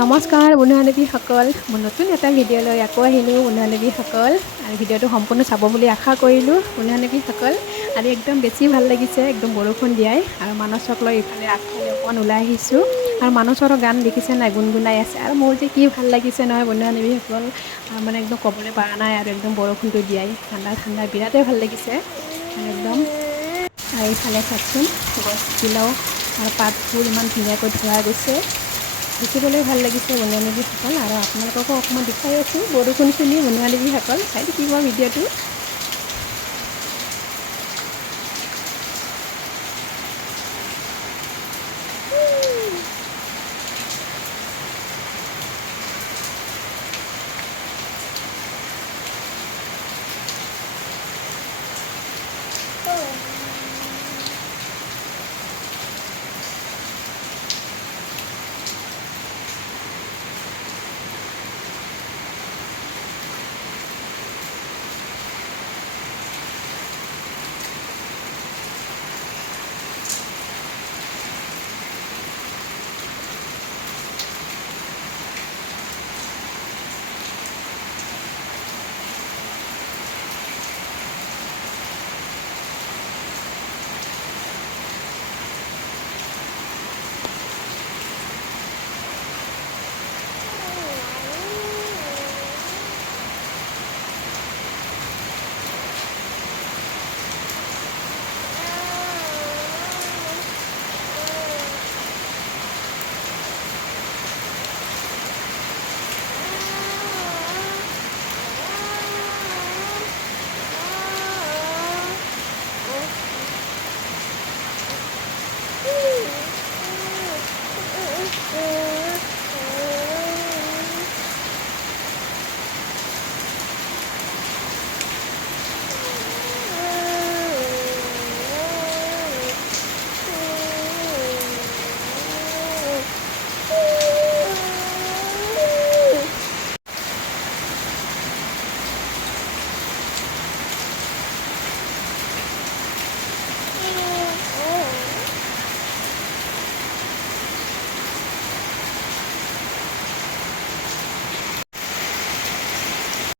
নমস্কাৰ বন্ধু-বান্ধৱীসকল, মই নতুন এটা ভিডিঅ'লৈ আকৌ আহিলোঁ বন্ধু-বান্ধৱীসকল। আৰু ভিডিঅ'টো সম্পূৰ্ণ চাব বুলি আশা কৰিলোঁ বন্ধু-বান্ধৱীসকল। আৰু একদম বেছি ভাল লাগিছে, একদম বৰষুণ দিয়াই। আৰু মানসক লৈ ইফালে আগফালে অকণমান ওলাই আহিছোঁ। আৰু মানসৰ গান দেখিছে নাই, গুণগুণাই আছে। আৰু মোৰ যে কি ভাল লাগিছে নহয় বন্ধু-বান্ধৱীসকল, মানে একদম ক'বলৈ পৰা নাই। আৰু একদম বৰষুণটো দিয়াই ঠাণ্ডা ঠাণ্ডা বিৰাটেই ভাল লাগিছে। আৰু একদম এইফালে চাওকচোন, গছবিলাও আৰু পাতবোৰ ইমান ধুনীয়াকৈ ধৰা গৈছে, দেখিবলৈ ভাল লাগিছে বন্ধু-বান্ধৱীসকল। আৰু আপোনালোককো অকণমান দেখুৱাই আছোঁ বৰষুণখিনি বন্ধু-বান্ধৱীসকল, চাই থাকিব ভিডিঅ'টো।